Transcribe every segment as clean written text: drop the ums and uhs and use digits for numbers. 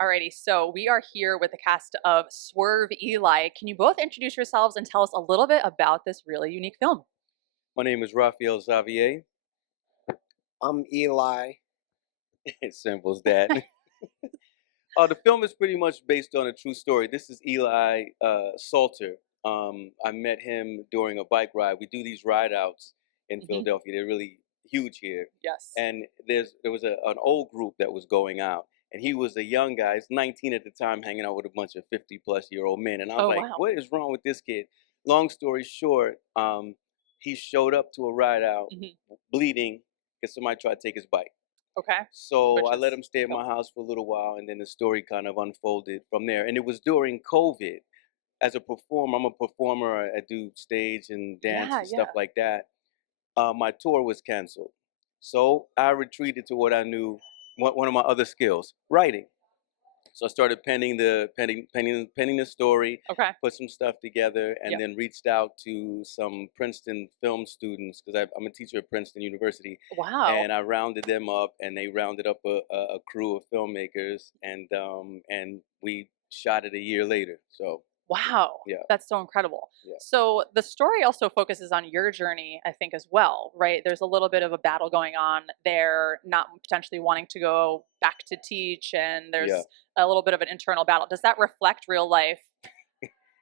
Alrighty, so we are here with the cast of Swerve Eli. Can you both introduce yourselves and tell us a little bit about this really unique film? My name is Raphael Xavier. I'm Eli. It's simple as that. The film is pretty much based on a true story. This is Eli Salter. I met him during a bike ride. We do these ride outs in Hmm. Philadelphia. They're really huge here. Yes. And there was an old group that was going out. And he was a young guy. He's 19 at the time, hanging out with a bunch of 50-plus-year-old men. And I was Oh, like, wow. what is wrong with this kid? Long story short, he showed up to a ride out Hmm. bleeding because somebody tried to take his bike. Okay. So Which I let is him stay at cool. my house for a little while, and then the story kind of unfolded from there. And it was during COVID. As a performer, I'm a performer. I do stage and dance Yeah, and stuff yeah. like that. My tour was canceled, so I retreated to what I knew, one of my other skills, writing. So I started penning the story, Okay. put some stuff together, and Yep. then reached out to some Princeton film students because I'm a teacher at Princeton University, Wow. and I rounded them up, and they rounded up a crew of filmmakers, and we shot it a year later. So Wow. yeah, That's so incredible. yeah, So the story also focuses on your journey, I think, as well, right? There's a little bit of a battle going on there, not potentially wanting to go back to teach, and yeah. there's a little bit of an internal battle. Does that reflect real life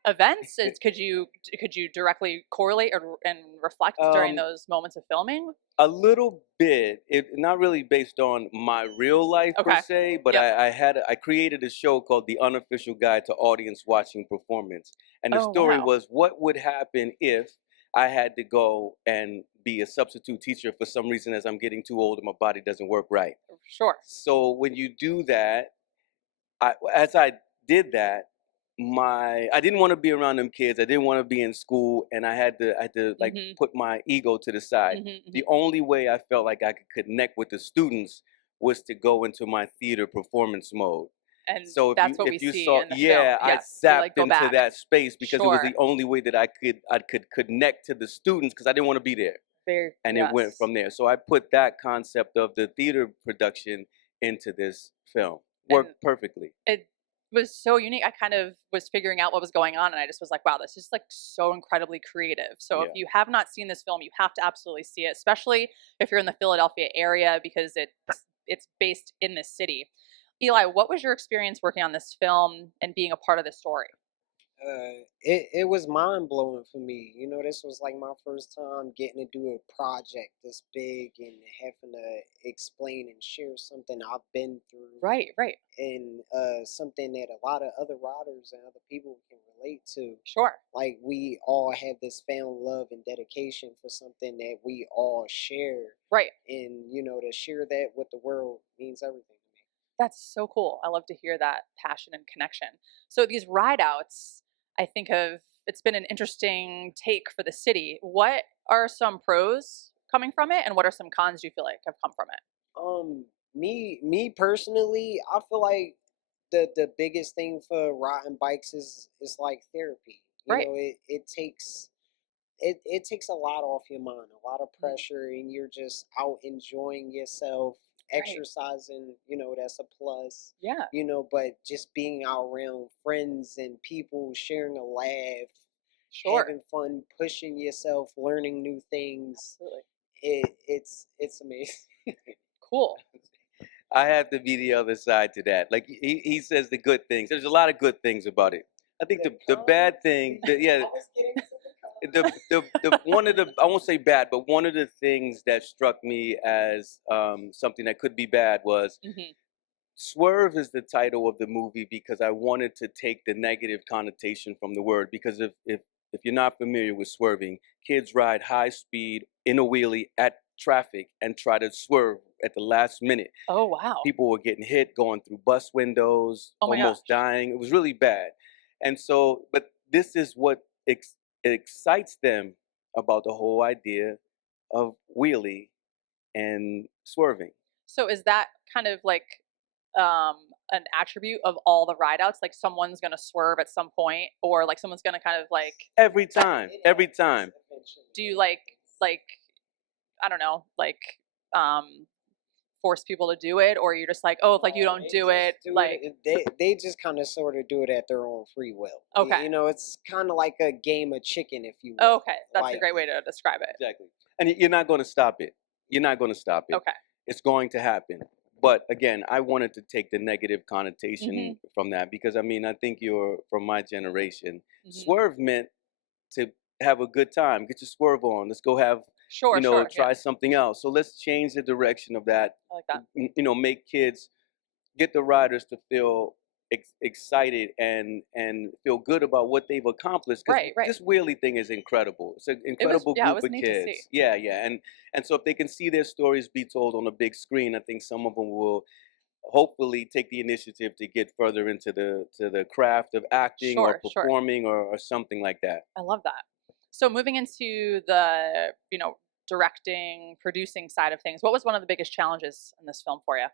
events? Could you directly correlate and reflect during Um, those moments of filming? A little bit. It not really based on my real life per Okay. se, but Yep. I created a show called The Unofficial Guide to Audience Watching Performance. And the Oh, story wow. was what would happen if I had to go and be a substitute teacher for some reason as I'm getting too old and my body doesn't work right. Sure. So when you do that, as I did that, I didn't want to be around them kids. I didn't want to be in school, and I had to like Mhm. put my ego to the side. Mhm. The Mhm. only way I felt like I could connect with the students was to go into my theater performance mode. And So that's what if we you see saw, in the film. yeah, I Yes. You like zapped go into back. that space because it was Sure. the only way that I could connect to the students because I didn't want to be there, Very and it went yes. from there. So I put that concept of the theater production into this film. And Worked perfectly. it was so unique. I kind of was figuring out what was going on, and I just was like, wow, this is like so incredibly creative. So if Yeah. you have not seen this film, you have to absolutely see it, especially if you're in the Philadelphia area because it's based in this city. Eli, what was your experience working on this film and being a part of the story? It was mind blowing for me. This was like my first time getting to do a project this big and having to explain and share something I've been through, Right, right. and something that a lot of other writers and other people can relate to. Sure. Like, we all have this found love and dedication for something that we all share, Right. and to share that with the world means everything to me. That's so cool. I love to hear that passion and connection. So these ride outs, I think of it's been an interesting take for the city. What are some pros coming from it and what are some cons you feel like have come from it? Me personally, I feel like the biggest thing for riding bikes is like therapy. Right. It takes a lot off your mind, a lot of Mhm. pressure, and you're just out enjoying yourself, Right. exercising. That's a plus. Yeah. But just being out around friends and people, sharing a laugh, Sure. having fun, pushing yourself, learning new things. Absolutely. It's amazing. Cool. I have to be the other side to that. Like he says the good things. There's a lot of good things about it. I think The the bad thing, yeah, I was getting to the one of the I won't say bad, but one of the things that struck me as something that could be bad was Hmm. Swerve is the title of the movie because I wanted to take the negative connotation from the word. Because if you're not familiar with swerving, kids ride high speed in a wheelie at traffic and try to swerve at the last minute. Oh, wow. People were getting hit, going through bus windows, Oh, my almost gosh. dying. It was really bad. And so, but this is what excites them about the whole idea of wheelie and swerving. So is that kind of like um an attribute of all the ride outs? Like someone's gonna swerve at some point or like someone's gonna kind of like Every uh, time, it every happens time. eventually. do you like I don't know, like um force people to do it, or you're just like, oh, if like you don't They do just it, like they just kind of sort of do it at their own free will. okay, You know, it's kind of like a game of chicken, if you will. okay, that's a Like great way to describe it. Exactly. And you're not going to stop it. You're not going to stop it. Okay. It's going to happen. But again, I wanted to take the negative connotation Mm-hmm. from that because I mean, I think you're from my generation. Mm-hmm. Swerve meant to have a good time. Get your swerve on. Let's go have, Sure, sure, try yeah. something else. So let's change the direction of that. I like that. Make kids, get the riders to feel excited and feel good about what they've accomplished. 'Cause Right, right. this wheelie thing is incredible. It's an incredible it group was of neat to see. kids. Yeah, yeah. And so if they can see their stories be told on a big screen, I think some of them will hopefully take the initiative to get further into the craft of acting or Sure, sure. performing or something like that. I love that. So moving into the, directing, producing side of things, what was one of the biggest challenges in this film for you?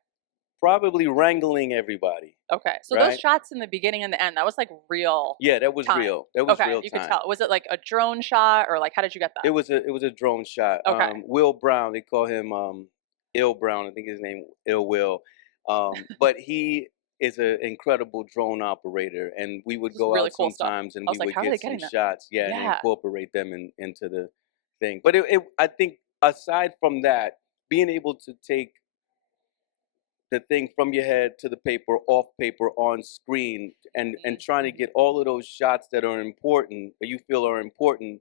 Probably wrangling everybody. Okay. So those Right? shots in the beginning and the end, that was like real Yeah, that was time. real. That was Okay, real you time. could tell. Was it like a drone shot or like how did you get that? It was a drone shot. Okay. Will Brown, they call him Ill Brown. I think his name Ill Will. But he is an incredible drone operator, and we would This is go really out cool stuff. sometimes and I we was like, would how are they get some getting that? shots, yeah, and Yeah. incorporate them into the thing. But I think aside from that, being able to take the thing from your head to the paper, off paper, on screen, and trying to get all of those shots that are important, or you feel are important,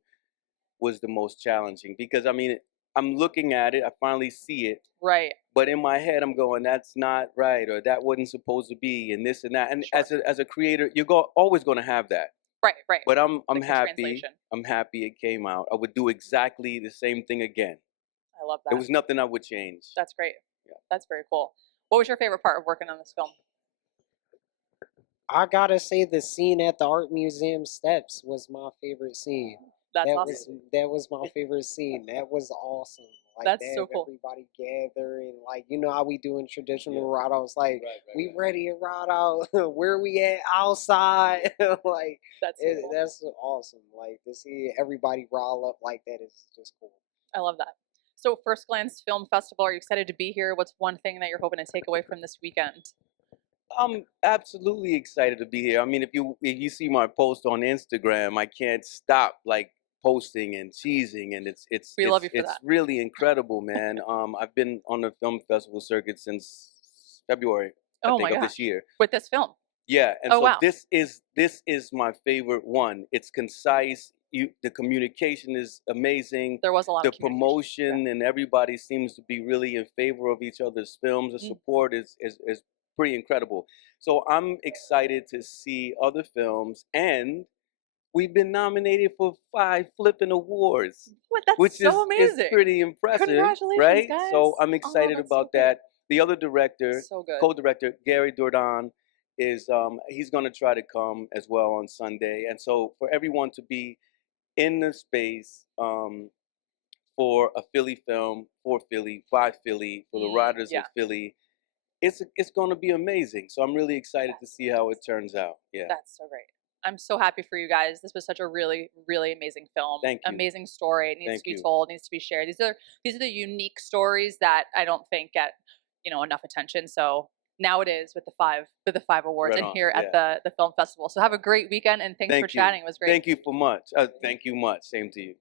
was the most challenging because I mean, I'm looking at it, I finally see it, Right. but in my head I'm going, that's not right, or that wasn't supposed to be, and this and that. And Sure. as a creator, you're always going to have that. Right, right. But I'm Like the happy. translation. I'm happy it came out. I would do exactly the same thing again. I love There that. was nothing I would change. That's great. Yeah. That's very cool. What was your favorite part of working on this film? I gotta say, the scene at the art museum steps was my favorite scene. That's That awesome. was my favorite scene. That was awesome. Like That's to so have cool. everybody gather and like you know how we do in traditional Yeah. ride outs, like Right, we ready to ride out. Where we at outside? Like That's so cool. that's awesome. Like to see everybody rile up like that is just cool. I love that. So, First Glance Film Festival, are you excited to be here? What's one thing that you're hoping to take away from this weekend? I'm absolutely excited to be here. I mean, if you see my post on Instagram, I can't stop like posting and cheesing, and We love you for it's that. really incredible, man. I've been on the film festival circuit since February, I Oh think, my of gosh. this year. With this film. Yeah, and Oh, so wow. this is my favorite one. It's concise. The communication is amazing. There was a lot The of communication. promotion and everybody seems to be really in favor of each other's films. The Mm. support is pretty incredible. So I'm excited to see other films, and we've been nominated for 5 flipping awards, What? That's which so is amazing. pretty impressive, Congratulations, right? guys. So I'm Oh, excited that's so about great. that. The other director, So good. co-director Gary Dordan, is he's going to try to come as well on Sunday, and so for everyone to be in the space for a Philly film, for Philly, by Philly, for the riders yeah. of Philly, it's going to be amazing. So I'm really excited to see how it turns out. Yeah. That's so great. I'm so happy for you guys. This was such a really, really amazing film. Thank you. Amazing story. It needs Thank to be you. told. Needs to be shared. These are the unique stories that I don't think get enough attention. So now it is with the five awards Right and on, here at yeah. the film festival. So have a great weekend and thanks for Thank you. chatting. It was great. Thank you for much. Thank you much. Same to you.